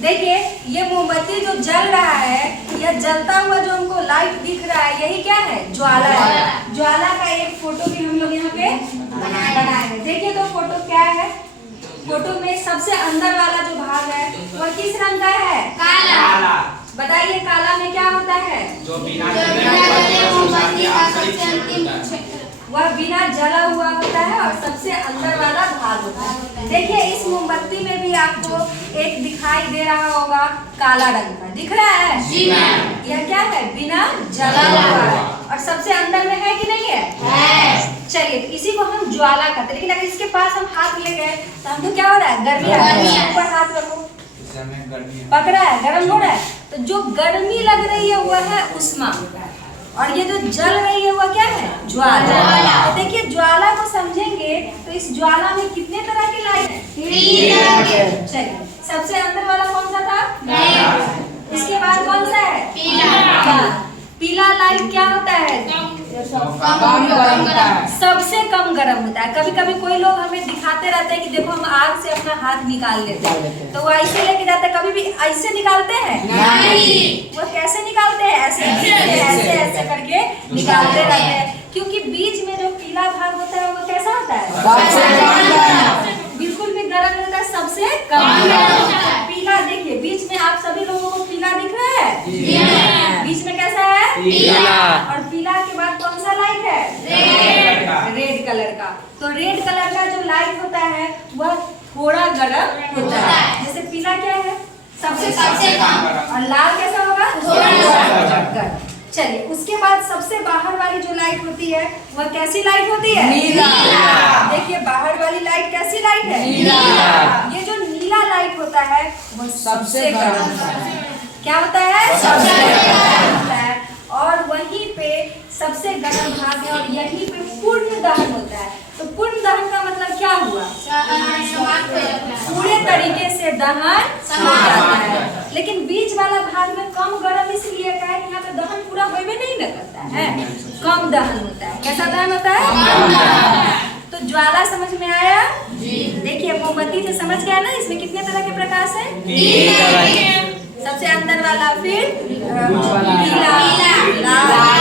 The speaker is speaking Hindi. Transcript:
देखिए ये मोमबत्ती जो जल रहा है, यह जलता हुआ जो हमको लाइट दिख रहा है, यही क्या है? ज्वाला है। ज्वाला का एक फोटो भी हम लोग यहाँ पे बनाए हैं। देखिए तो फोटो क्या है? फोटो में सबसे अंदर वाला जो भाग है वह किस रंग का है? काला। बताइए काला में क्या होता है? जो बिना जले मोमबत्ती का सबसे अंतिम वह बिना जला हुआ होता है और सबसे अंदर वाला भाग होता है। देखिए इस मोमबत्ती में भी आपको एक दिखाई दे रहा होगा काला रंग का, दिख रहा है? जी मैम। यह क्या है? बिना जला हुआ है और सबसे अंदर में है कि नहीं है? चलिए तो इसी को हम ज्वाला कहते हैं। लेकिन अगर इसके पास हम हाथ ले गए तो हमको क्या हो रहा है? गर्मी आ रही है। ऊपर हाथ रखो, पकड़ा है, गर्म हो रहा है। तो जो गर्मी लग रही है वह है उष्मा और ये जो जल रही है वह क्या है? ज्वाला। तो देखिए ज्वाला को समझेंगे तो इस ज्वाला में कितने तरह की लाइट है? चलिए सबसे अंदर वाला कौन सा था? इसके बाद कौन सा है? पीला लाइट क्या होता है? कम गरम होता है। सबसे कम गर्म होता है। कभी कभी कोई लोग हमें दिखाते रहते हैं कि देखो हम आग से अपना हाथ निकाल लेते हैं, तो वो ऐसे लेके जाते हैं। कभी भी ऐसे निकालते हैं? नहीं। वो कैसे निकालते हैं? ऐसे ऐसे ऐसे करके निकालते रहते हैं, क्योंकि बीच में जो पीला भाग होता है वो कैसा होता है? बिल्कुल भी गर्म नहीं होता है, सबसे कम। पीला देखिए बीच में आप सभी लोगों को पीला दिख रहा है? बीच में कैसा है? और पीला के बाद कौन सा लाइट है? रेड कलर का। तो रेड कलर का जो लाइट होता है वह थोड़ा गर्म होता है। जैसे पीला क्या है? सबसे कम। और लाल कैसा होगा? थोड़ा गर्म। चलिए उसके बाद सबसे बाहर वाली जो लाइट होती है वह कैसी लाइट होती है? नीला। देखिए बाहर वाली लाइट कैसी लाइट है? नीला। ये जो नीला लाइट होता है वह सबसे गर्म होता है। क्या होता है? सबसे गर्म होता है। और वहीं पे सबसे गर्म भाग है और यहीं पे पूर्ण दहन होता है। तो पूर्ण दहन का मतलब क्या हुआ? पूरे तरीके से दहन हो जाता है। लेकिन बीच वाला भाग में कम गर्म इसलिए का है कि यहाँ पे दहन पूरा होवे नहीं न करता है, कम दहन होता है। कैसा दहन होता है? तो ज्वाला समझ में आया? देखिए मोमबत्ती से समझ गया ना इसमें कितने तरह के प्रकाश है? सबसे अंदर वाला, फिर पीला, लाल,